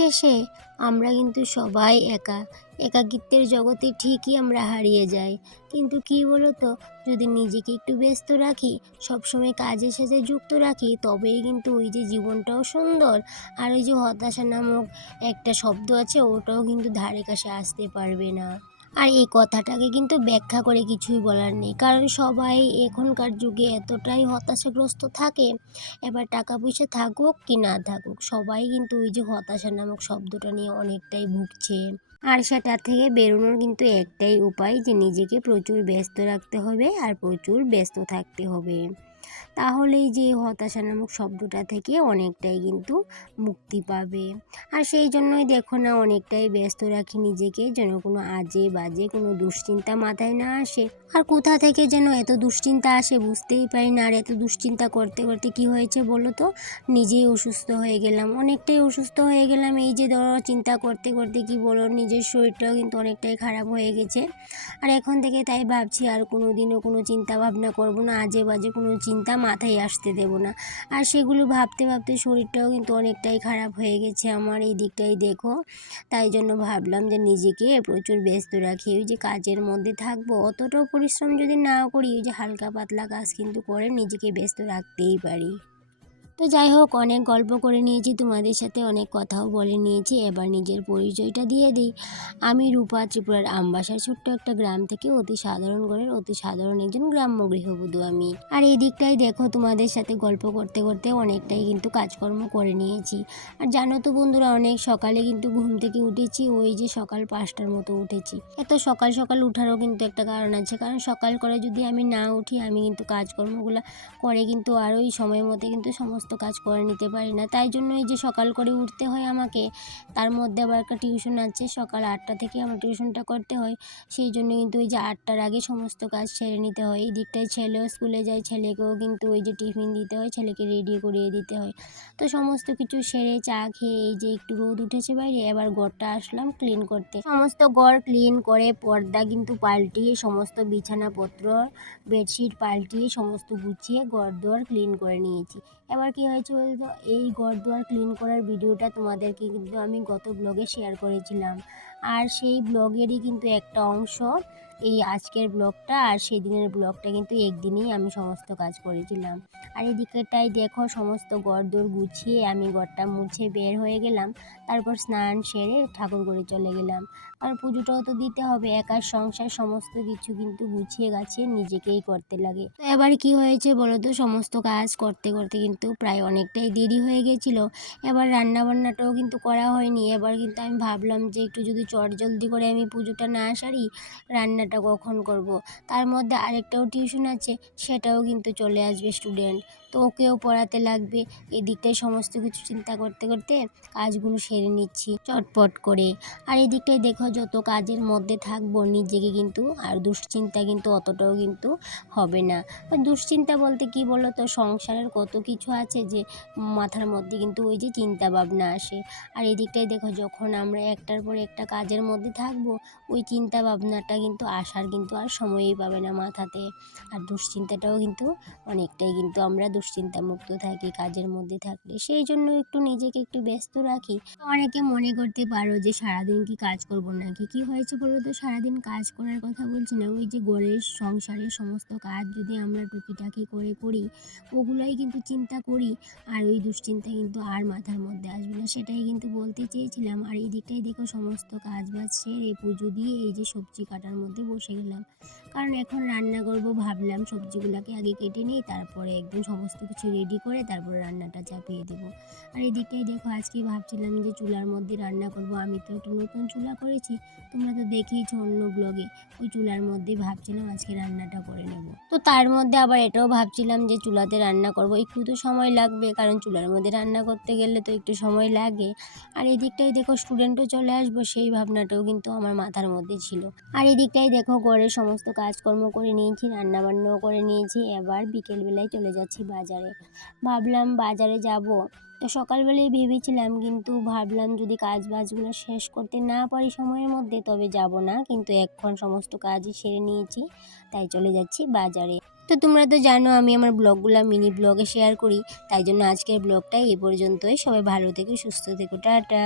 শেষে আমরা কিন্তু সবাই একা। একাকিত্বের জগতে ঠিকই আমরা হারিয়ে যাই। কিন্তু কি তো যদি নিজেকে একটু ব্যস্ত রাখি, সবসময় কাজের সাথে যুক্ত রাখি, তবেই কিন্তু ওই যে জীবনটাও সুন্দর। আর ওই যে হতাশা নামক একটা শব্দ আছে, ওটাও কিন্তু ধারে কাছে আসতে পারবে না। আর এই কথাটাকে কিন্তু ব্যাখ্যা করে কিছুই বলার নেই। কারণ সবাই এখনকার যুগে এতটাই হতাশাগ্রস্ত থাকে, এবার টাকা পয়সা থাকুক কি না থাকুক, সবাই কিন্তু ওই যে হতাশা নামক শব্দটা নিয়ে অনেকটাই ভুগছে। আর সেটা থেকে বেরোনোর কিন্তু একটাই উপায় যে নিজেকে প্রচুর ব্যস্ত রাখতে হবে আর প্রচুর ব্যস্ত থাকতে হবে। তাহলেই যে হতাশা নামক শব্দটা থেকে অনেকটাই কিন্তু মুক্তি পাবে। আর সেই জন্যই দেখো না, অনেকটাই ব্যস্ত রাখি নিজেকে, যেন কোনো আজে বাজে কোনো দুশ্চিন্তা মাথায় না আসে। আর কোথা থেকে যেন এত দুশ্চিন্তা আসে বুঝতেই পারি না। আর এত দুশ্চিন্তা করতে করতে কি হয়েছে বলো তো? নিজেই অসুস্থ হয়ে গেলাম, অনেকটাই অসুস্থ হয়ে গেলাম। এই যে ধরো চিন্তা করতে করতে কি বলো, নিজের শরীরটাও কিন্তু অনেকটাই খারাপ হয়ে গেছে। আর এখন থেকে তাই ভাবছি, আর কোনো দিনও কোনো চিন্তা ভাবনা করব না, আজে বাজে কোনো চিন্তা মাথায় আসতে দেব না। আর সেগুলো ভাবতে ভাবতে শরীরটাও কিন্তু অনেকটাই খারাপ হয়ে গেছে আমার এই দিকটাই দেখো। তাই জন্য ভাবলাম যে নিজেকে প্রচুর ব্যস্ত রাখি। ওই যে কাজের মধ্যে থাকব, অতটাও পরিশ্রম যদি না করি, ওই যে হালকা পাতলা কাজ কিন্তু করে নিজেকে ব্যস্ত রাখতেই পারি। তো যাই হোক, অনেক গল্প করে নিয়েছি, তোমাদের সাথে অনেক কথাও বলে নিয়েছি। এবার নিজের পরিচয়টা দিয়ে দিই। আমি রূপা, ত্রিপুরার আমবাসার ছোট্ট একটা গ্রাম থেকে অতি সাধারণ ঘরের অতি সাধারণ একজন গ্রাম্য গৃহবধূ আমি। আর এই দিকটাই দেখো, তোমাদের সাথে গল্প করতে করতে অনেকটাই কিন্তু কাজকর্ম করে নিয়েছি। আর জানো তো বন্ধুরা, অনেক সকালে কিন্তু ঘুম থেকে উঠেছি, ওই যে সকাল পাঁচটার মতো উঠেছি। এত সকাল সকাল উঠারও কিন্তু একটা কারণ আছে, কারণ সকাল করে যদি আমি না উঠি, আমি কিন্তু কাজকর্মগুলো করে কিন্তু আর ওই সময় মতো কিন্তু সমস্ত কাজ করে নিতে পারি না। তাই জন্য এই যে সকাল করে উঠতে হয় আমাকে, তার মধ্যে আবার একটা টিউশন আছে, সকাল আটটা থেকে আমার টিউশনটা করতে হয়। সেই জন্য কিন্তু ওই যে আটটার আগে সমস্ত কাজ সেরে নিতে হয়। এই দিকটায় ছেলেও স্কুলে যায়, ছেলেকেও কিন্তু ওই যে টিফিন দিতে হয়, ছেলেকে রেডি করিয়ে দিতে হয়। তো সমস্ত কিছু সেরে চা খেয়ে এই যে একটু রোদ উঠেছে বাইরে, এবার ঘরটা আসলাম ক্লিন করতে। সমস্ত ঘর ক্লিন করে পর্দা কিন্তু পাল্টিয়ে, সমস্ত বিছানাপত্র বেডশিট পাল্টিয়ে, সমস্ত গুছিয়ে ঘর দুয়ার ক্লিন করে নিয়েছি। এবার কি হয়েছে বলতো এই ঘর দুয়ার ক্লিন করার ভিডিওটা তোমাদেরকে কিন্তু আমি গত ব্লগে শেয়ার করেছিলাম। আর সেই ব্লগেরই কিন্তু একটা অংশ। এই আজকের ব্লগটা আর সেই দিনের ব্লগটা কিন্তু একদিনেই আমি সমস্ত কাজ করেছিলাম। আর এদিকেটাই দেখো সমস্ত ঘরদোর গুছিয়ে আমি ঘরটা মুছে বের হয়ে গেলাম। তারপর স্নান সেরে ঠাকুর ঘরে চলে গেলাম। আর পুজোটাও তো দিতে হবে, একার সংসার সমস্ত কিছু কিন্তু গুছিয়ে গাছিয়ে নিজেকেই করতে লাগে। তো এবার কি হয়েছে বলো তো? সমস্ত কাজ করতে করতে কিন্তু প্রায় অনেকটাই দেরি হয়ে গেছিল। এবার রান্না বান্নাটাও কিন্তু করা হয়নি। এবার কিন্তু আমি ভাবলাম যে একটু যদি চট জলদি করে আমি পুজোটা না সারি, রান্নাটা কখন করব। তার মধ্যে আরেকটাও টিউশন আছে, সেটাও কিন্তু চলে আসবে স্টুডেন্ট তো ওকেও পড়াতে লাগবে। এদিকটায় সমস্ত কিছু চিন্তা করতে করতে কাজগুলো সেরে নিচ্ছি চটপট করে। আর এদিকটায় দেখো যত কাজের মধ্যে থাকব, নিজেকে কিন্তু আর দুশ্চিন্তা কিন্তু অতটাও কিন্তু হবে না। দুশ্চিন্তা বলতে কি বলো তো সংসারের কত কিছু আছে যে মাথার মধ্যে কিন্তু ওই যে চিন্তা ভাবনা আসে। আর এদিকটায় দেখো যখন আমরা একটার পর একটা কাজের মধ্যে থাকব, ওই চিন্তা ভাবনাটা কিন্তু আসার কিন্তু আর সময়ই পাবে না মাথাতে। আর দুশ্চিন্তাটাও কিন্তু অনেকটাই কিন্তু আমরা দুশ্চিন্তা মুক্ত থাকি, কাজের মধ্যে থাকলে। সেই জন্য একটু নিজেকে একটু ব্যস্ত রাখি। অনেকে মনে করতে পারো যে, সারাদিন কি কাজ করব নাকি? কি হয়েছে বলো তো? সারাদিন কাজ করার কথা বলছি না। ওই যে গড়ের সংসারের সমস্ত কাজ যদি আমরা টুকিটাকি করে করি, ওগুলোই কিন্তু চিন্তা করি আর ওই দুশ্চিন্তা কিন্তু আর মাথার মধ্যে আসবে না। সেটাই কিন্তু বলতে চেয়েছিলাম। আর এই দিকটাই দেখো, সমস্ত কাজ বাজ সেরে পুজো দিয়ে এই যে সবজি কাটার মধ্যে বসে গেলাম। কারণ এখন রান্না করব ভাবলাম সবজিগুলোকে আগে কেটে নিই, তারপরে একদম সমস্ত কিছু রেডি করে তারপরে রান্নাটা চাপিয়ে দেবো। আর এদিকটাই দেখো, আজকে ভাবছিলাম যে চুলার মধ্যে রান্না করব। আমি তো একটা নতুন চুলা করেছি, তোমরা তো দেখেইছো অন্য ব্লগে ওই চুলার মধ্যেই ভাবছিলাম আজকে রান্নাটা করে নেব। তো তার মধ্যে আবার এটাও ভাবছিলাম যে চুলাতে রান্না করব। একটু তো সময় লাগবে, কারণ চুলার মধ্যে রান্না করতে গেলে তো একটু সময় লাগে। আর এদিকটাই দেখো স্টুডেন্টও চলে আসব, সেই ভাবনাটাও কিন্তু আমার মাথার মধ্যে ছিল। আর এদিকটাই দেখো, ঘরের সমস্ত কাজকর্ম করে নিয়েছি, রান্নাবান্নাও করে নিয়েছি। এবার বিকেলবেলায় চলে যাচ্ছি বাজারে। ভাবলাম বাজারে যাব। তো সকালবেলায় ভেবেছিলাম কিন্তু ভাবলাম যদি কাজ বাজগুলো শেষ করতে না পারি সময়ের মধ্যে, তবে যাব না। কিন্তু এখন সমস্ত কাজই সেরে নিয়েছি, তাই চলে যাচ্ছি বাজারে। তো তোমরা তো জানো আমি আমার ব্লগগুলো, মিনি ব্লগে শেয়ার করি। তাই জন্য আজকের ব্লগটাই এ পর্যন্তই। সবাই ভালো থেকো, সুস্থ থেকো, টাটা।